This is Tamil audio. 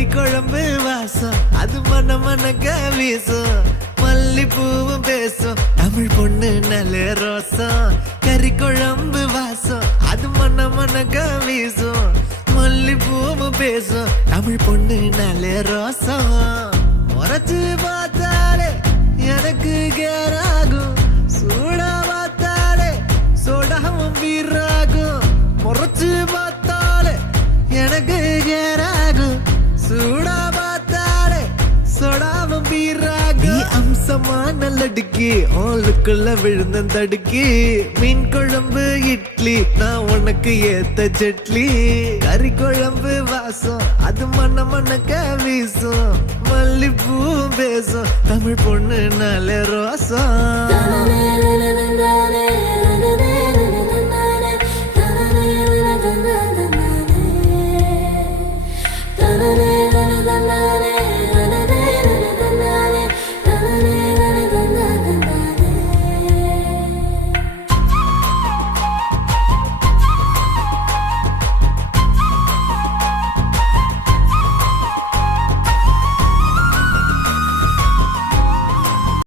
கறி குழம்பு வாசம் அது மன மனக்க வீசும் மல்லிப்பூவும் பேசும் தமிழ் பொண்ணு நல்ல ரோசம் கறி குழம்பு வாசம் அது மன மனக்க வீசும் மல்லிப்பூவும் பேசும் தமிழ் பொண்ணு நல்ல ரோசம் முறைச்சு பார்த்தாலே எனக்கு கேராகும் சூடா பார்த்தாலே சோடாவும் வீராகும் முறைச்சு பார்த்தாலே எனக்கு கேராகும் சூடா பார்த்தாலே சோடாவும் வீராகும் அம்சமான லடுக்கி ஆளுக்குள்ள விழுந்த தடுக்கி மீன் குழம்பு இட்லி நான் உனக்கு ஏத்த சட்லி கறி குழம்பு வாசம் அது மன மனக்க வீசும் மல்லிப்பூ பேசும் தமிழ் பொண்ணு நல்ல ரோசம்